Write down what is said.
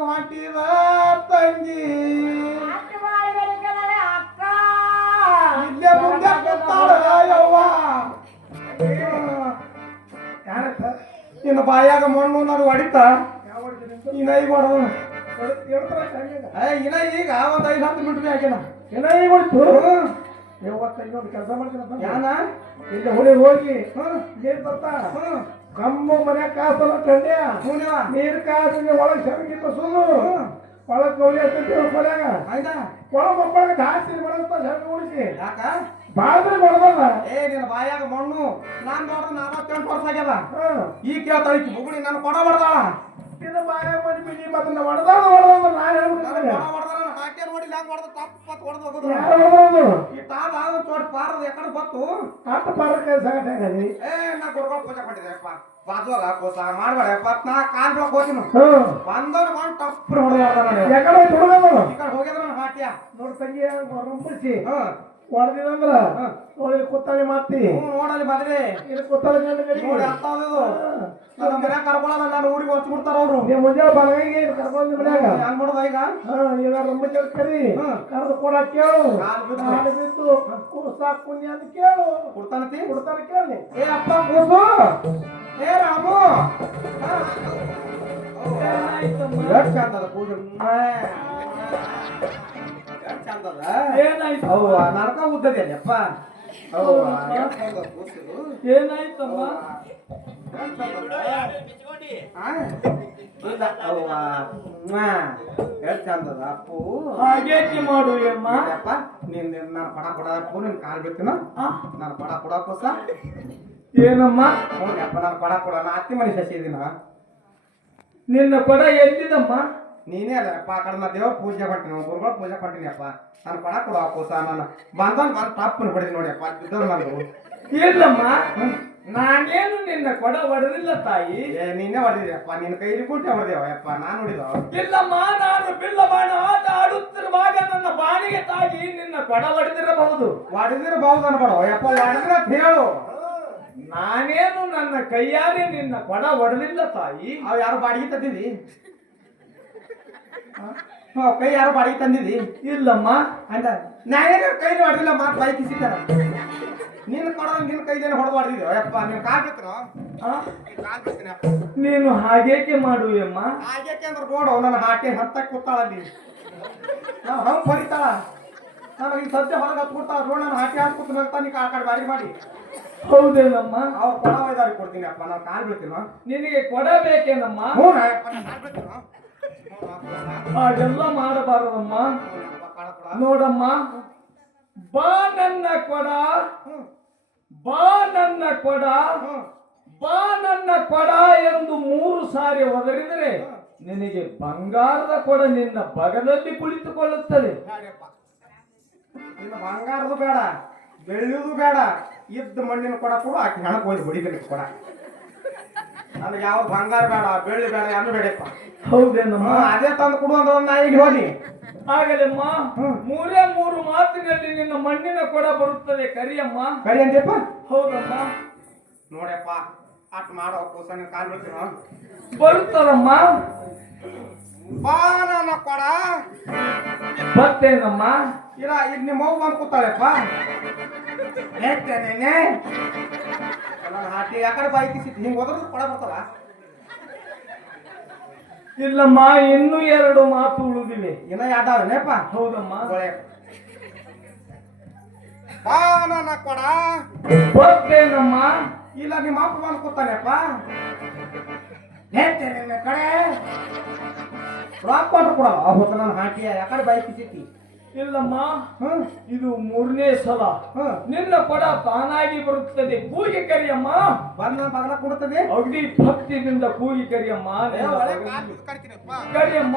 ಹೊಂಟಿದ ತಂಗಿ. ಇಲ್ಲೇ ಮುಂದೆ ಕೂತಾಳ ಯವ್ವ. ಇನ್ನು ಬಾಯಾಗ ಮಣ್ಣು ನಾನು ಹೊಡಿತಾ ಇನ್ನ ಈಗ ಹೊಡೆದ ಇನ್ನ ಈಗ ಒಂದ್ ಐದು ಹತ್ತು ಮಿನಿಟ್ ಹಾಕಿನ ಏನ ಈಗ ಹೊಡ್ತು? ಕೆಲಸ ಮಾಡ್ತೀನಿ ಯಾನ? ಇಲ್ಲಿ ಹುಳಿ ಹೋಗಿ ಹ್ಞೂ ಬರ್ತಾ? ಹ್ಮ್. ಕಮ್ಮು ಮನೆ ಕಾಸಲ್ಲ ತಂದೆ. ನೀರು ಕಾಸಿಗೆ ಒಳಗ್ ಸೆರಗಿತ್ತ ಸುಳ್ಳು ಒಳಗೆ ಗೌರಿ ಹತ್ತಿರ ಮನ್ಯಾಗ. ಆಯ್ತಾ? ಒಳಗ್ ಜಾಸ್ತಿ ಬಳಸ್ತಾ ಸೆರಗು ಉಳಿಸಿ. ಯಾಕ? ಬಾದ್ರೆ ಕೊಡಬಲ್ಲ ಏ ನಿನ್ನ ಬಾಯಾಗ ಮಣ್ಣು. ನಾನ್ ನೋಡ್ರ ನಲವತ್ತೆಂಟು ವರ್ಷ ಆಗ್ಯದ. ಈ ಕೇಳ್ತಾಳ ಈಕಿ ನಾನು ಕೊಡ ಹೊಡ್ದಾಳ. ನಿನ್ನ ಬಾಯ ಮಣ್ಣು ಬಿಡಿ ಮತ್ತೆ ಹೊಡೆದಾಳ ಹೊಡೆದ ನಾ ನಾನು ಹೇಳ್ಬಿಡ್ತೇನೆ ಹೊಡೆದ ತಪ್ಪತ್ ಹೊಡೆದು ಹೋಗುದು? ಈ ಪಾರದ ಬತ್ತು ಪಾರಕ್ಕೆ ಏ ನಾ ಗುರುಗಳು ಪೂಜೆ ಮಾಡಿದ್ರಪ್ಪ ಬಾಜುವಾಗ ಕೋಸ ಮಾಡ್ಬೇಡಪ್ಪ ನಾ ಕಾಲ್ ಬಿಡಕ್ ಹೋಗಿನ ಬಂದವ್ರು ಮಾಡಿ ಟಪ್ಪರ್ ಹೊಡೆದ ನೋಡಿ ಯಾಕಡೆ ಹಾಟ್ಯ. ನೋಡ್ ತಂಗಿ ಹ್ಮ್ ಹೊಡೆದಿದಂದ್ರ? ನೋಡಿ ಮಾತಿ. ಬದ್ರಿ ಇದು ನೋಡಿ ಅರ್ಥ ನನ್ನ ಮನ್ಯಾಗ ಕರ್ಕೊಳ್ಳೋದ ನಾನು ಊರಿಗೆ ಬಿಡ್ತಾರ ಅವರು. ನೀವು ಮುಂಜಾನೆ ಬಲಗೈಗೆ ಕರ್ಕೊಂಡು ಮನ್ಯಾಗ? ಹೆಂಗ್ ಮಾಡೋದ ಈಗ? ಹಾ ಈಗ ರಂಬಚಲ್ ಕರಿ. ಕರೆದು ಕೊಡ ಕೇಳು. ಕಾಲ್ ಬಿತ್ತು ಕೂಸಾ ಅಂತ ಕೇಳು. ಕೊಡ್ತಾನತಿ ಕೊಡ್ತಾನೆ ಕೇಳಿ. ಏ ಅಪ್ಪ ಕೂಸು ಏ ರಾಮು. ಎಷ್ಟು ಚಂದದ ಪೂಜೆ. ಚಂದದ ಅವ್ವ ನರಕ ಉದ್ದದೆ ಅಪ್ಪ. ಅವ್ವ ಎಷ್ಟ್. ಏನಾಯ್ತಮ್ಮ? ಎಷ್ಟ್? ಇಲ್ಲ ಅವ್ವ. ಮ್ವಾ. ಚಂದದ ಅಪ್ಪು. ಹಾಗೇಕೆ ಮಾಡು ಅಮ್ಮ ಅಪ್ಪ ನೀನ್ ನೀನ್ ಪಡ ಕೊಡ ಅಪ್ಪು ನಿನ್ ಕಾಲ್ ಬಿಡ್ತೀನ ನಾನು ಪಡ ಕೊಡ ಕೂಸ ಏನಮ್ಮ? ಹ್ಞೂ ಅಪ್ಪ ನಾನು ಪಡ ಕೊಡ ನಾ ಅತ್ತಿ ಮನೆ ಸಸಿ ಇದೀನ? ನಿನ್ನ ಪಡ ಎಲ್ಲಿದಮ್ಮ? ನೀನೇ ಅಲ್ಲಪ್ಪ ಆ ಕಡೆ ನಾ ದೇವ್ರ ಪೂಜೆ ಕೊಟ್ಟಿನಿ ಗುರುಗಳ ಪೂಜೆ ಕೊಟ್ಟಿನಿ ಅಪ್ಪ. ನಾನು ಪಡ ಕೊಡ ಕೂಸ ನಾನು ಬಂದವನ್ ಬಂದು ತಪ್ಪು ಹೊಡಿದ್ ನೋಡಿ ಅಪ್ಪ ಬಿದ್ದವ್ ನಂದು ಇಲ್ಲಮ್ಮ ನಾನೇನು ನಿನ್ನ ಕೊಡ ಹೊಡೆದಿಲ್ಲ ತಾಯಿ? ಏ ನೀನೇ ಹೊಡೆದಿದ್ಯಪ್ಪ ನಿನ್ನ ಕೈಲಿ ಕುಂಟೆ ಹೊಡೆದೇವ ಅಪ್ಪ ನಾನು ಹೊಡಿದ. ಇಲ್ಲಮ್ಮ ನಾನು ಬಿಲ್ಲ ಬಾಣ ಆಟ ಆಡುತ್ತಿರುವಾಗ ನನ್ನ ಬಾಣಿಗೆ ತಾಗಿ ನಿನ್ನ ಕೊಡ ಹೊಡೆದಿರಬಹುದು. ಹೊಡೆದಿರಬಹುದು ಅನ್ಬೇಡ ಯಪ್ಪ ಹೊಡೆದ್ರ ಅಂತ ಹೇಳು. ನಾನೇನು ನನ್ನ ಕೈಯಾರೆ ನಿನ್ನ ಕೊಡ ಹೊಡೆದಿಲ್ಲ ತಾಯಿ? ಅವ್ ಯಾರು ಬಾಡಿಗೆ ತಂದಿದಿ ಹ್ಞೂ ಕೈ ಯಾರು ಬಾಡಿಗೆ ತಂದಿದಿ ಇಲ್ಲಮ್ಮ ಅಂತ. ನಾನೇನು ಕೈ ಹೊಡೆದಿಲ್ಲ ಮಾತು ಬಾಯಿ ನೀನು ಕೊಡ ನಿನ್ನ ಕೈದೇನೆ ಹೊಡೆದು ಹೊಡೆದಿದ್ಯೋ ಯಪ್ಪ ನೀನು ಬಿಡ್ತೀನಿ ನೀನು ಹಾಗೇಕೆ ಮಾಡುವೆಮ್ಮ ಹಾಗೇಕೆ ಅಂದ್ರೆ ನೋಡು ನನ್ನ ಹಾಟೆ ಹತ್ತಕ್ಕೆ ಕೂತಾಳಲ್ಲಿ ನಾವು ಹಂಗೆ ಬರಿತಾಳ ನಾನು ಈ ಸದ್ಯ ಹೊರಗೆ ಹತ್ತು ನೋಡು ನನ್ನ ಹಾಟೆ ಹಾಕಿ ಕೂತು ನಗ್ತಾ ನೀ ಕಾಡ್ ಬಾರಿ ಮಾಡಿ. ಹೌದೇನಮ್ಮ? ಅವ್ರು ಕೊಡ ಒಯ್ದಾರಿ ಕೊಡ್ತೀನಿ ಅಪ್ಪ ನಾನು ಕಾಲ್ ಬೀಳ್ತೀನೋ ನಿನಗೆ ಕೊಡಬೇಕೇನಮ್ಮ? ಹ್ಞೂ ಹಾಗೆಲ್ಲ ಮಾಡಬಾರದಮ್ಮ. ನೋಡಮ್ಮ, ಬಾ ನನ್ನ ಕೊಡ, ಬಾ ನನ್ನ ಕೊಡ, ಬಾ ನನ್ನ ಕೊಡ ಎಂದು ಮೂರು ಸಾರಿ ಒದರಿದರೆ ನಿನಗೆ ಬಂಗಾರದ ಕೊಡ ನಿನ್ನ ಬಗದಲ್ಲಿ ಕುಳಿತುಕೊಳ್ಳುತ್ತದೆ. ಬಂಗಾರದು ಬೇಡ ಬೆಳೆಯುವುದು ಬೇಡ, ಇದ್ದ ಮಣ್ಣಿನ ಕೊಡ ಕೂಡ, ಆಕೆ ಹೋಗಿ ಹೊಡಿಬೇಕು ಕೊಡ. ನನಗೆ ಯಾವ ಬಂಗಾರ ಬೇಡ ಬೆಳ್ಳಿ ಬೇಡ ಏನು ಬೇಡಪ್ಪ. ಹೌದೇನಮ್ಮ? ಅದೇ ತಂದು ಕೊಡು ಅಂದ್ರೆ ಒಂದು ನಾಯಿಗೆ ಹೋಗಿ. ಆಗಲಮ್ಮ ಮೂರೇ ಮೂರು ಮಾತಿನಲ್ಲಿ ನಿನ್ನ ಮಣ್ಣಿನ ಕೊಡ ಬರುತ್ತದೆ ಕರಿಯಮ್ಮ. ಕರಿ ಅಂದ್ಯಪ್ಪ? ಹೌದಮ್ಮ. ನೋಡ್ಯಪ್ಪ ಅಟ್ ಮಾಡೋ ಕೋಸನ ಕಾಲ್ ಬಿಡ್ತೀನೋ? ಬರುತ್ತದಮ್ಮ. ಬಾ ನನ್ನ ಕೊಡ. ಬರ್ತೇನಮ್ಮ ಇಲ್ಲ ಈಗ ನಿಮ್ಮ ಅವ್ವ ಕೂತಾಳೆಪ್ಪ. ಹೇಳ್ತೇನೆ ನನ್ನ ಹಾಟಿ ಯಾಕಡೆ ಬಾಯಿ ಕಿಸಿತ್ತು ಕೊಡ ಇಲ್ಲಮ್ಮ ಇನ್ನೂ ಎರಡು ಮಾತು ಉಳಿದಿವೆ. ಇನ್ನ ಯಾವ್ದಾವನೇಪ ಹೌದಮ್ಮ. ಕೊಡ. ಬರ್ತೇನಮ್ಮ ಇಲ್ಲ ನಿಮ್ಮ ಅಪ್ಪ ಬಂದು ಕೂತಾನೆಪ್ಪ. ಹೇಳ್ತೇನೆ ಕಡೆ. ರೊಕ್ಕ ಕೊಡ ಕೊಡ ಹೊತ್ತು ನಾನು ಹಾಟಿ ಯಾಕಡೆ ಬಾಯಿ ಕಿಸಿತಿ? ಇಲ್ಲಮ್ಮ ಇದು ಮೂರನೇ ಸಲ. ನಿನ್ನ ಪಡ ತಾನಾಗಿ ಬರುತ್ತದೆ. ಕೂಗಿ ಕರಿಯಮ್ಮ. ಬಂದ ಬಗಲ ಕೊಡುತ್ತದೆ. ಅಗದಿ ಭಕ್ತಿಯಿಂದ ಕೂಗಿ ಕರಿಯಮ್ಮ. ಕರಿಯಮ್ಮ ಕೊಡ- ಕರಿಯಮ್ಮ ಕರಿಯಮ್ಮ.